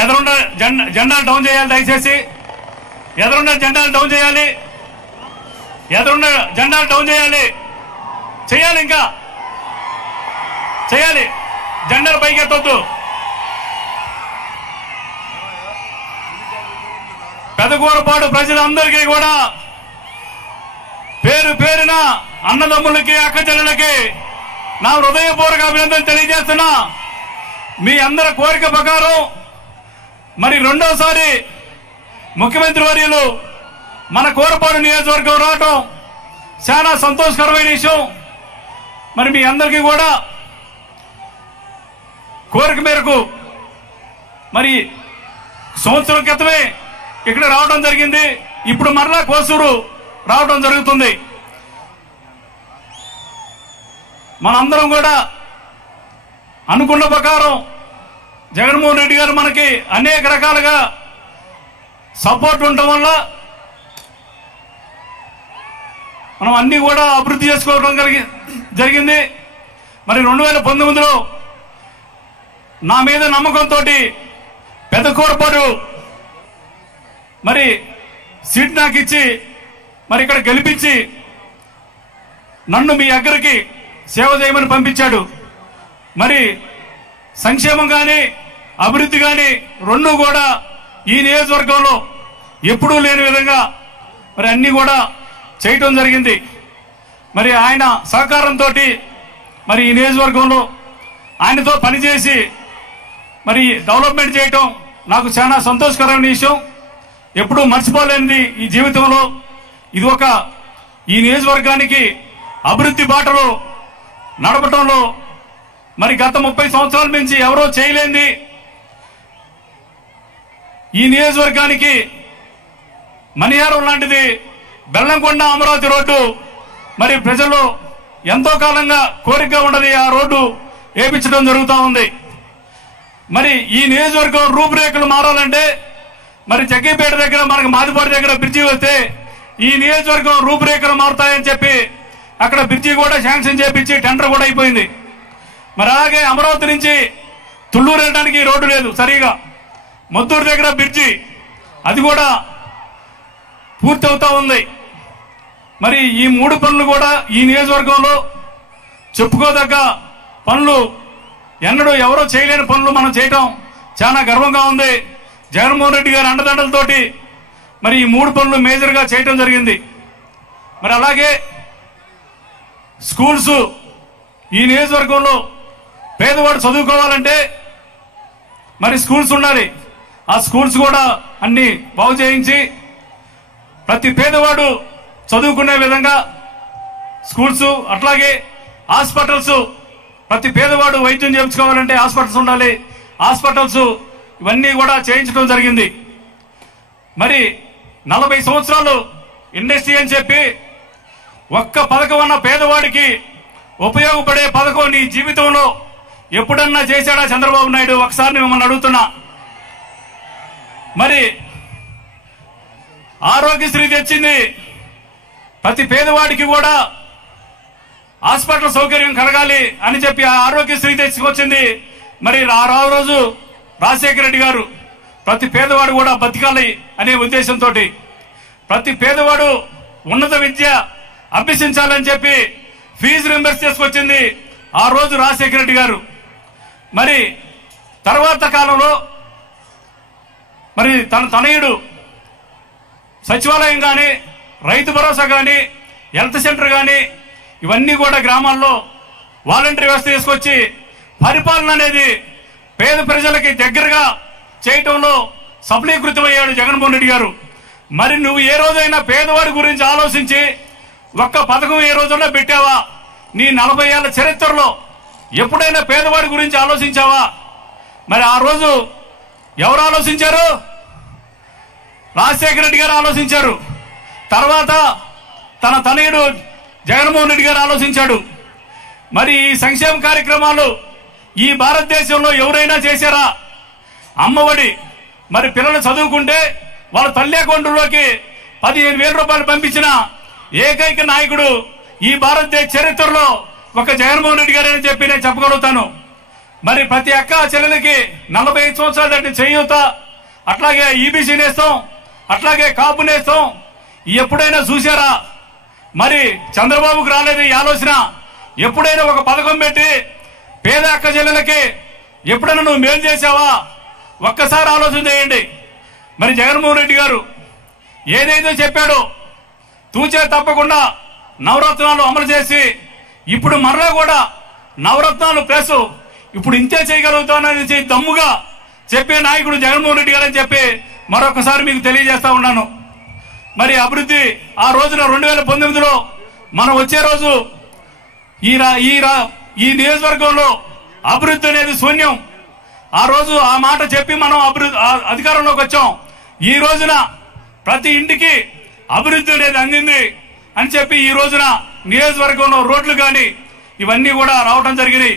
ఎదురున్న జెండాలు డౌన్ చేయాలి, దయచేసి ఎదురున్న జెండాలు డౌన్ చేయాలి, ఎదురున్న జెండాలు డౌన్ చేయాలి, చేయాలి, ఇంకా చేయాలి, జెండాలు పైకి ఎత్తొద్దు. పెదకూరపాడు ప్రజలందరికీ కూడా పేరు పేరున అన్నదమ్ములకి అక్క చెల్లెలకి నా హృదయపూర్వక అభినందనలు తెలియజేస్తున్నా. మీ అందరి కోరిక ప్రకారం మరి రెండోసారి ముఖ్యమంత్రి వర్యులు మన కూరపాడు నియోజకవర్గం రావటం చాలా సంతోషకరమైన విషయం. మరి మీ అందరికీ కూడా కోరిక మేరకు మరి సంవత్సరం క్రితమే ఇక్కడ రావడం జరిగింది. ఇప్పుడు మరలా కోసూరు రావడం జరుగుతుంది. మనందరం కూడా అనుకున్న ప్రకారం జగన్మోహన్ రెడ్డి గారు మనకి అనేక రకాలుగా సపోర్ట్ ఉండటం వల్ల మనం అన్ని కూడా అభివృద్ధి చేసుకోవడం జరిగింది. మరి 2019లో నా మీద నమ్మకంతో పెదకూరపాడు మరి సీట్ నాకు ఇచ్చి మరి ఇక్కడ గెలిపించి నన్ను మీ దగ్గరికి సేవ చేయమని పంపించాడు. మరి సంక్షేమం కానీ అభివృద్ధి కానీ రెండు కూడా ఈ నియోజకవర్గంలో ఎప్పుడూ లేని విధంగా మరి అన్ని కూడా చేయటం జరిగింది. మరి ఆయన సహకారంతో మరి ఈ నియోజకవర్గంలో ఆయనతో పనిచేసి మరి డెవలప్మెంట్ చేయటం నాకు చాలా సంతోషకరమైన విషయం. ఎప్పుడూ మర్చిపోలేనిది ఈ జీవితంలో. ఇది ఒక ఈ నియోజకవర్గానికి అభివృద్ధి బాటలో నడపటంలో మరి గత 30 సంవత్సరాల నుంచి ఎవరో చేయలేంది. ఈ నియోజకవర్గానికి మణిహారం లాంటిది బెల్లంకొండ అమరావతి రోడ్డు మరి ప్రజల్లో ఎంతో కాలంగా కోరికగా ఉన్నది. ఆ రోడ్డు వేయించడం జరుగుతూ ఉంది. మరి ఈ నియోజకవర్గం రూపురేఖలు మారాలంటే మరి జగ్గైపేట దగ్గర మనకు మాదిపాడు దగ్గర బ్రిడ్జి వస్తే ఈ నియోజకవర్గం రూపురేఖలు మారుతాయని చెప్పి అక్కడ బ్రిడ్జి కూడా శాంక్షన్ చేపించి టెండర్ కూడా అయిపోయింది. మరి అలాగే అమరావతి నుంచి తుళ్ళూరు వెళ్ళడానికి రోడ్డు లేదు సరిగా. మద్దూరు దగ్గర బ్రిడ్జి అది కూడా పూర్తవుతా ఉంది. మరి ఈ 3 పనులు కూడా ఈ నియోజకవర్గంలో చెప్పుకోదగ్గ పనులు, ఎన్నడూ ఎవరో చేయలేని పనులు మనం చేయటం చాలా గర్వంగా ఉంది. జగన్మోహన్ రెడ్డి గారి అండదండలతోటి మరి ఈ 3 పనులు మేజర్గా చేయటం జరిగింది. మరి అలాగే స్కూల్స్ ఈ నియోజకవర్గంలో పేదవాడు చదువుకోవాలంటే మరి స్కూల్స్ ఉండాలి. ఆ స్కూల్స్ కూడా అన్ని బాగు చేయించి ప్రతి పేదవాడు చదువుకునే విధంగా స్కూల్స్, అట్లాగే హాస్పిటల్స్, ప్రతి పేదవాడు వైద్యం చేయించుకోవాలంటే హాస్పిటల్స్ ఉండాలి. హాస్పిటల్స్ ఇవన్నీ కూడా చేయించడం జరిగింది. మరి 40 సంవత్సరాలు ఇండస్ట్రీ అని చెప్పి ఒక్క పథకం అన్న పేదవాడికి ఉపయోగపడే పథకం నీ జీవితంలో ఎప్పుడన్నా చేశాడా చంద్రబాబు నాయుడు? ఒకసారి మిమ్మల్ని అడుగుతున్నా. మరి ఆరోగ్యశ్రీ తెచ్చింది, ప్రతి పేదవాడికి కూడా హాస్పిటల్ సౌకర్యం కలగాలి అని చెప్పి ఆ ఆరోగ్యశ్రీ తెచ్చుకొచ్చింది మరి ఆ రోజు రాజశేఖర రెడ్డి గారు. ప్రతి పేదవాడు కూడా బతకాలి అనే ఉద్దేశంతో ప్రతి పేదవాడు ఉన్నత విద్య అభ్యసించాలని చెప్పి ఫీజు రింబర్స్ చేసుకొచ్చింది ఆ రోజు రాజశేఖర రెడ్డి గారు. మరి తర్వాత కాలంలో మరి తన తనయుడు సచివాలయం కానీ, రైతు భరోసా కానీ, హెల్త్ సెంటర్ కానీ ఇవన్నీ కూడా గ్రామాల్లో వాలంటరీ వ్యవస్థ తీసుకొచ్చి పరిపాలన అనేది పేద ప్రజలకి దగ్గరగా చేయటంలో సఫలీకృతమయ్యాడు జగన్మోహన్ రెడ్డి గారు. మరి నువ్వు ఏ రోజైనా పేదవాడి గురించి ఆలోచించి ఒక్క పథకం ఏ రోజున్నా పెట్టావా? నీ 40 ఏళ్ల చరిత్రలో ఎప్పుడైనా పేదవాడి గురించి ఆలోచించావా? మరి ఆ రోజు ఎవరు ఆలోచించారు? రాజశేఖర రెడ్డి గారు ఆలోచించారు. తర్వాత తన తనయుడు జగన్మోహన్ రెడ్డి గారు ఆలోచించాడు. మరి ఈ సంక్షేమ కార్యక్రమాలు ఈ భారతదేశంలో ఎవరైనా చేశారా? అమ్మఒడి మరి పిల్లలు చదువుకుంటే వాళ్ళ తల్లి అకౌంట్లోకి 15,000 రూపాయలు పంపించిన ఏకైక నాయకుడు ఈ భారతదేశ చరిత్రలో ఒక జగన్మోహన్ రెడ్డి గారని చెప్పి నేను చెప్పగలుగుతాను. మరి ప్రతి అక్క చెల్లెలకి 45 సంవత్సరాలు దాటి చేయూత, అట్లాగే ఈబీసీ నేస్తాం, అట్లాగే కాపు నేస్తాం. ఎప్పుడైనా చూసారా? మరి చంద్రబాబుకు రాలేదు ఈ ఆలోచన. ఎప్పుడైనా ఒక పథకం పెట్టి పేద అక్క చెల్లెలకి ఎప్పుడైనా నువ్వు మేలు చేసావా? ఒక్కసారి ఆలోచన చేయండి. మరి జగన్మోహన్ రెడ్డి గారు ఏదైతే చెప్పాడో తూచే తప్పకుండా నవరత్నాలు అమలు చేసి ఇప్పుడు మరలా కూడా నవరత్నాలు ప్లస్ ఇప్పుడు ఇంతే చేయగలుగుతానని దమ్ముగా చెప్పే నాయకుడు జగన్మోహన్ రెడ్డి గారు అని చెప్పి మరొకసారి మీకు తెలియజేస్తా ఉన్నాను. మరి అభివృద్ధి ఆ రోజున 2019లో మనం వచ్చే రోజు ఈ నియోజకవర్గంలో అభివృద్ధి అనేది శూన్యం. ఆ రోజు ఆ మాట చెప్పి మనం అధికారంలోకి వచ్చాం. ఈ రోజున ప్రతి ఇంటికి అభివృద్ధి అనేది అందింది అని చెప్పి ఈ రోజున నియోజకవర్గంలో రోడ్లు కానీ ఇవన్నీ కూడా రావడం జరిగింది.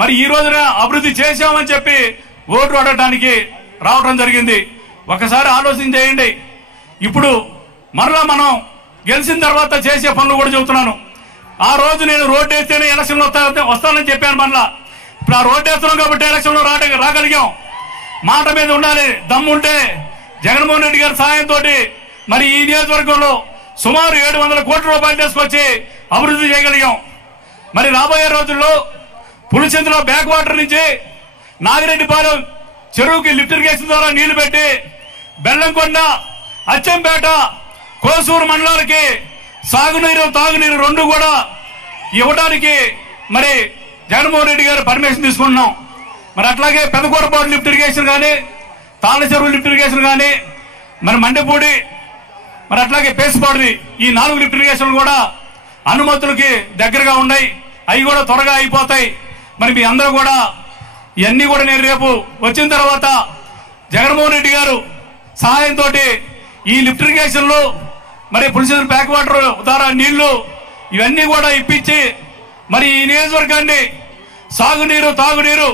మరి ఈ రోజున అభివృద్ధి చేశామని చెప్పి ఓట్లు అడగడానికి రావడం జరిగింది. ఒకసారి ఆలోచన చేయండి. ఇప్పుడు మరలా మనం గెలిచిన తర్వాత చేసే పనులు కూడా చెబుతున్నాను. ఆ రోజు నేను రోడ్డు వేస్తేనే ఎలక్షన్లో వస్తానని చెప్పాను. మరలా ఇప్పుడు ఆ రోడ్డు వేస్తున్నాం కాబట్టి ఎలక్షన్లో రాగలిగాం. మాట మీద ఉండాలి, దమ్ముంటే జగన్మోహన్ రెడ్డి గారి సాయంతో మరి ఈ నియోజకవర్గంలో సుమారు 700 కోట్ల రూపాయలు తీసుకొచ్చి అభివృద్ధి చేయగలిగాం. మరి రాబోయే రోజుల్లో పులిచింతలో బ్యాక్ వాటర్ నుంచి నాగిరెడ్డిపాలెం చెరువుకి లిఫ్ట్ ఇరిగేషన్ ద్వారా నీళ్లు పెట్టి బెల్లంకొండ, అచ్చంపేట, కోసూరు మండలాలకి సాగునీరు తాగునీరు రెండు కూడా ఇవ్వడానికి మరి జగన్మోహన్ రెడ్డి గారు పర్మిషన్ తీసుకుంటున్నాం. మరి అట్లాగే పెదకూరపాడు లిఫ్ట్ ఇరిగేషన్ కానీ, తాళ్ళ చెరువు లిఫ్ట్ ఇరిగేషన్ కానీ, మరి మండపూడి, మరి అట్లాగే పేసిపాడుది ఈ 4 లిఫ్ట్ ఇరిగేషన్లు కూడా అనుమతులకి దగ్గరగా ఉన్నాయి. అవి కూడా త్వరగా అయిపోతాయి. మరి మీ అందరూ కూడా ఇవన్నీ కూడా నేను రేపు వచ్చిన తర్వాత జగన్మోహన్ రెడ్డి గారు సహాయంతో ఈ లిఫ్ట్ ఇరిగేషన్లు మరి పులిచింతల బ్యాక్ వాటర్ ద్వారా నీళ్లు ఇవన్నీ కూడా ఇప్పించి మరి ఈ నియోజకవర్గాన్ని సాగునీరు తాగునీరు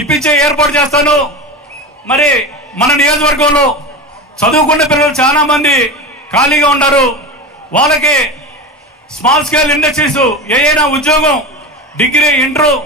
ఇప్పించే ఏర్పాటు చేస్తాను. మరి మన నియోజకవర్గంలో చదువుకున్న పిల్లలు చాలా మంది ఖాళీగా ఉన్నారు. వాళ్ళకి స్మాల్ స్కేల్ ఇండస్ట్రీస్ ఏదైనా ఉద్యోగం డిగ్రీ ఇంటర్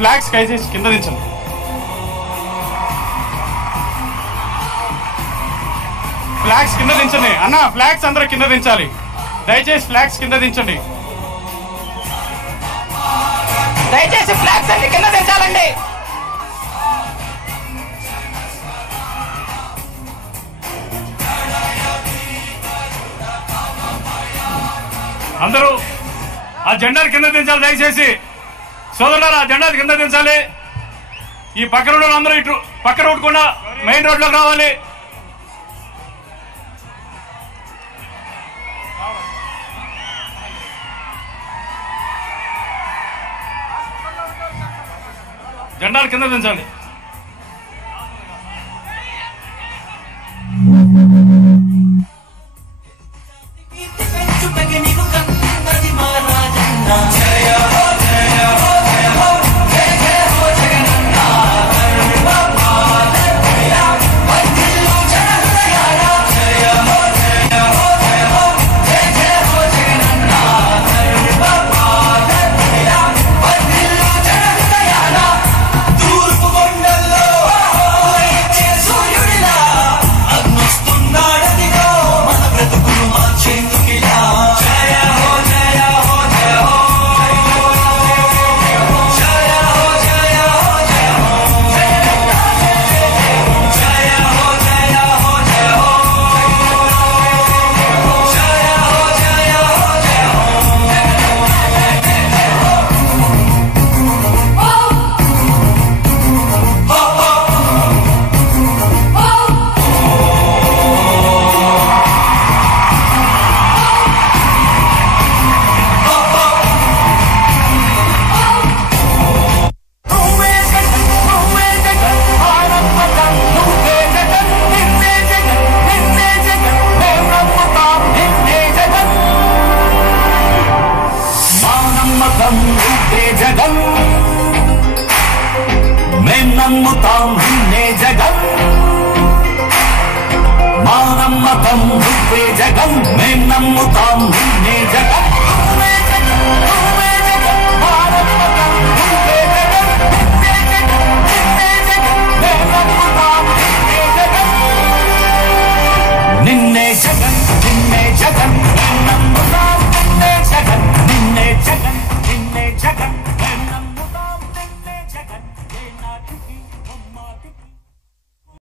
ఫ్లాగ్స్ దయచేసి కింద దించండి. ఫ్లాగ్స్ కింద దించండి అన్న. ఫ్లాగ్స్ అందరూ కింద దించాలి. దయచేసి ఫ్లాగ్స్ కింద దించండి. దయచేసి ఫ్లాగ్స్ అన్ని కింద దించాలండి. అందరూ ఆ జెండాలు కింద దించాలి. దయచేసి సోదరులారా ఆ జెండాలు కింద దించాలి. ఈ పక్క రోడ్డు అందరూ ఇటు పక్క రోడ్డు కూడా మెయిన్ రోడ్లోకి రావాలి. జెండాలు కింద దించాలి. నమ్ముతాం నిన్నే జగన్ మా నమ్మకం నువ్వే జగన్ మేం నమ్ముతాం నిన్నే జగన్